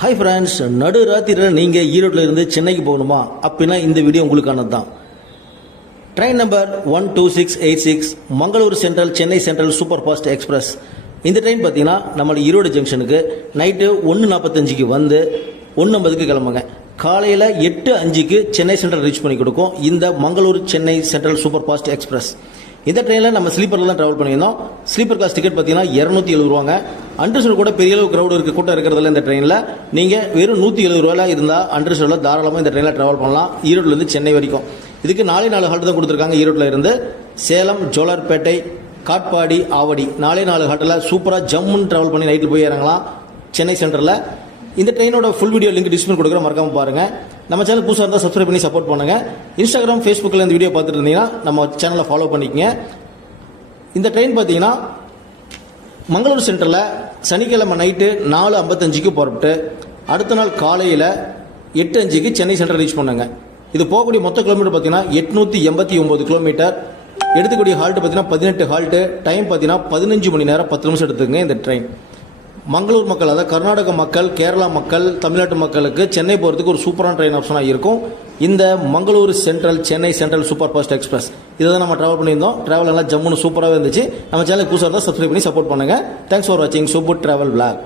Hi friends, நடு ராத்திரியில் நீங்கள் ஈரோட்டில் இருந்து சென்னைக்கு போகணுமா அப்படின்னா இந்த வீடியோ உங்களுக்கானது தான். Train number 12686 Mangalore central Chennai central super fast express. இந்த ட்ரெயின் பார்த்தீங்கன்னா நம்ம ஈரோடு ஜங்ஷனுக்கு நைட்டு 1:45க்கு வந்து 1:50க்கு கிளம்புங்க. காலையில் 8:05க்கு சென்னை சென்ட்ரல் ரீச் பண்ணி கொடுக்கும் இந்த Mangalore Chennai central super fast express. இந்த ட்ரெயினில் நம்ம ஸ்லீப்பரில் தான் ட்ராவல் பண்ணியிருந்தோம். ஸ்லீப்பர் கிளாஸ் டிக்கெட் பார்த்தீங்கன்னா 270 ரூபாங்க. அண்டர்ஸ்டோர் கூட பெரிய அளவு க்ரௌட் இருக்குது, கூட்டம் இருக்கிறதுல இந்த ட்ரெயினில் நீங்கள் வெறும் 170 ரூபாயில் இருந்தால் அண்டர்ஸ்டோரில் தாராளமாக இந்த ட்ரெயினில் ட்ராவல் பண்ணலாம் ஈரோட்டிலேருந்து சென்னை வரைக்கும். இதுக்கு 4 ஹால்ட் தான் கொடுத்துருக்காங்க. ஈரோட்டில் இருந்து சேலம், ஜோலார்பேட்டை, காட்பாடி, ஆவடி 4 ஹால்ட்டில் சூப்பராக ஜம்முன்னு ட்ராவல் பண்ணி நைட்டில் போய் இறங்கலாம் சென்னை சென்டரில். இந்த ட்ரெயினோட ஃபுல் வீடியோ லிங்க் டிஸ்பிளே கொடுக்குற மறக்காம பாருங்க. நம்ம சேனல் புதுசாக இருந்தால் சப்ஸ்கிரைப் பண்ணி சப்போர்ட் பண்ணுங்க. இன்ஸ்டாகிராம், ஃபேஸ்புக்கில் இந்த வீடியோ பார்த்துட்டு இருந்தீங்கன்னா நம்ம சேனலை ஃபாலோ பண்ணிக்கங்க. இந்த ட்ரெயின் பார்த்தீங்கன்னா மங்களூர் சென்டரில் சனிக்கிழமை நைட்டு 4:55க்கு புறப்பட்டு அடுத்த நாள் காலையில் 8:05க்கு சென்னை சென்ட்ரல் ரீச் பண்ணுங்க. இது போகக்கூடிய மொத்த கிலோமீட்டர் பார்த்தீங்கன்னா 889 கிலோமீட்டர். எடுத்துக்கூடிய ஹால்ட்டு பார்த்தீங்கன்னா 18 ஹால்ட்டு. டைம் பார்த்தீங்கன்னா 15 மணி நேரம் 10 நிமிஷம் எடுத்துங்க இந்த ட்ரெயின். மங்களூர் மக்கள், அதாவது கர்நாடக மக்கள், கேரளா மக்கள், தமிழ்நாட்டு மக்களுக்கு சென்னை போகிறதுக்கு ஒரு சூப்பரான ட்ரெயின் ஆப்ஷனாக இருக்கும் இந்த Mangalore central Chennai central super fast express. இதை தான் நம்ம ட்ராவல் பண்ணியிருந்தோம். ட்ராவல் எல்லாம் ஜம்முன்னு சூப்பராகவே இருந்துச்சு. நம்ம சேனல் புதுசாக இருந்தால் சப்ஸ்கிரைப் பண்ணி சப்போர்ட் பண்ணுங்கள். தேங்க்ஸ் ஃபார் வாட்சிங் சூப்பர் ட்ராவல் விளாக்.